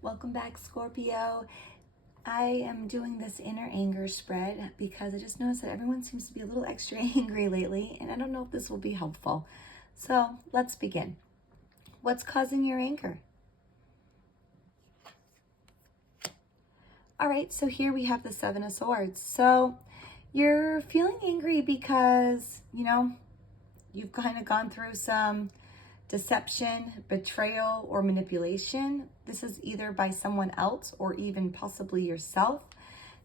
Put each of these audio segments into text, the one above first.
Welcome back, Scorpio. I am doing this inner anger spread because I just noticed that everyone seems to be a little extra angry lately, and I don't know if this will be helpful. So let's begin. What's causing your anger? All right, so here we have the Seven of Swords. So you're feeling angry because, you've kind of gone through some deception, betrayal, or manipulation. This is either by someone else or even possibly yourself.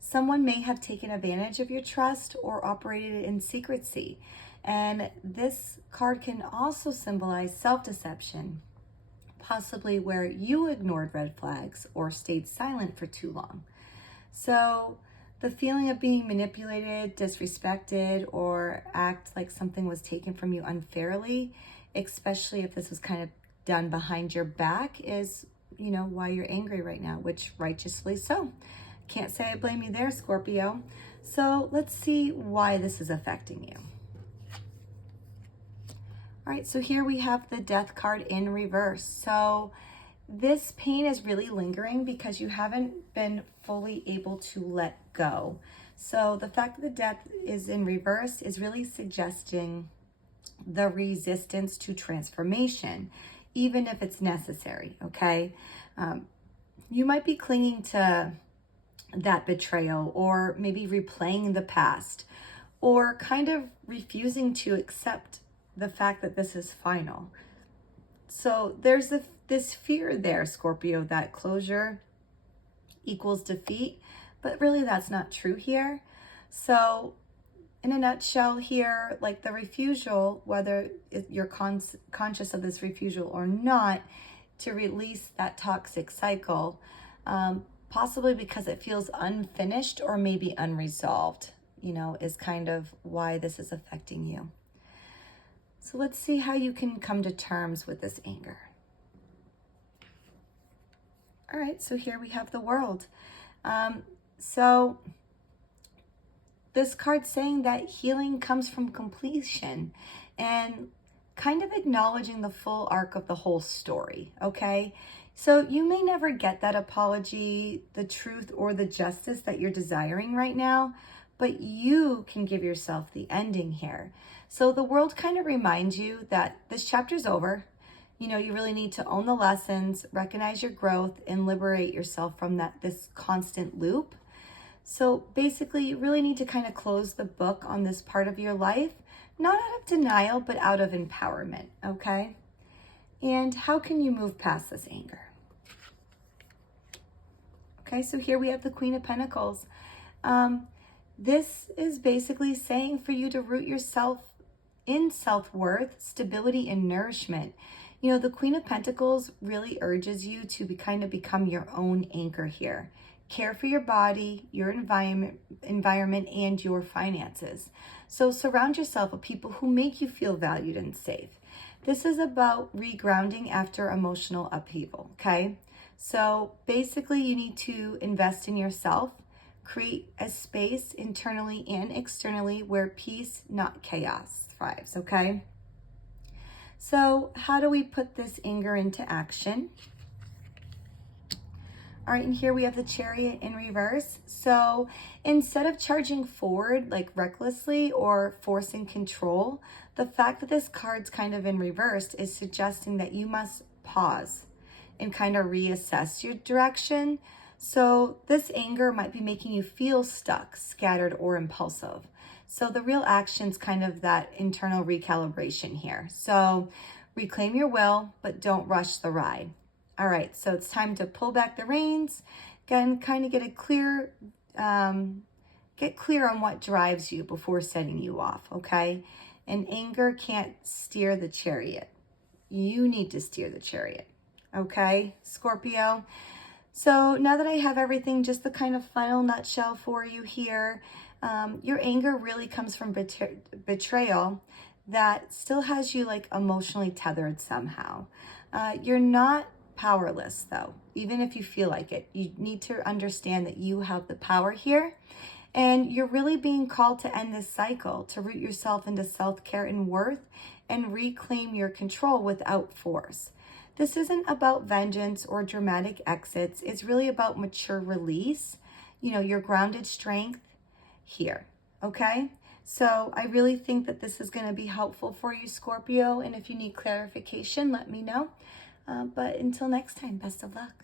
Someone may have taken advantage of your trust or operated in secrecy. And this card can also symbolize self-deception, possibly where you ignored red flags or stayed silent for too long. So the feeling of being manipulated, disrespected, or act like something was taken from you unfairly, especially if this was kind of done behind your back, is, why you're angry right now, which righteously so. Can't say I blame you there, Scorpio. So let's see why this is affecting you. All right, so here we have the Death card in reverse. So this pain is really lingering because you haven't been fully able to let go. So the fact that the Death is in reverse is really suggesting the resistance to transformation, even if it's necessary, okay? You might be clinging to that betrayal, or maybe replaying the past, or kind of refusing to accept the fact that this is final. So there's this fear there, Scorpio, that closure equals defeat, but really that's not true here. So in a nutshell here, like the refusal, whether you're conscious of this refusal or not, to release that toxic cycle, possibly because it feels unfinished or maybe unresolved, is kind of why this is affecting you. So let's see how you can come to terms with this anger. All right, so here we have the World. So this card's saying that healing comes from completion and kind of acknowledging the full arc of the whole story, okay? So you may never get that apology, the truth, or the justice that you're desiring right now, but you can give yourself the ending here. So the World kind of reminds you that this chapter's over. You really need to own the lessons, recognize your growth, and liberate yourself from this constant loop. So basically, you really need to kind of close the book on this part of your life, not out of denial, but out of empowerment, okay? And how can you move past this anger? Okay, so here we have the Queen of Pentacles. This is basically saying for you to root yourself in self-worth, stability, and nourishment. The Queen of Pentacles really urges you to kind of become your own anchor here. Care for your body, your environment, and your finances. So surround yourself with people who make you feel valued and safe. This is about regrounding after emotional upheaval, okay? So basically you need to invest in yourself, create a space internally and externally where peace, not chaos, thrives, okay? So how do we put this anger into action? All right, and here we have the Chariot in reverse. So instead of charging forward like recklessly or forcing control, the fact that this card's kind of in reverse is suggesting that you must pause and kind of reassess your direction. So this anger might be making you feel stuck, scattered, or impulsive. So the real action's kind of that internal recalibration here. So reclaim your will, but don't rush the ride. All right, so it's time to pull back the reins, again, kind of get clear on what drives you before setting you off, okay? And anger can't steer the chariot. You need to steer the chariot, okay, Scorpio? So now that I have everything, just the kind of final nutshell for you here, your anger really comes from betrayal that still has you like emotionally tethered somehow. You're not powerless though, even if you feel like it. You need to understand that you have the power here, and you're really being called to end this cycle, to root yourself into self-care and worth, and reclaim your control without force. this isn't about vengeance or dramatic exits. It's really about mature release, your grounded strength here, okay? So I really think that this is going to be helpful for you, Scorpio. And if you need clarification, let me know. But until next time, best of luck.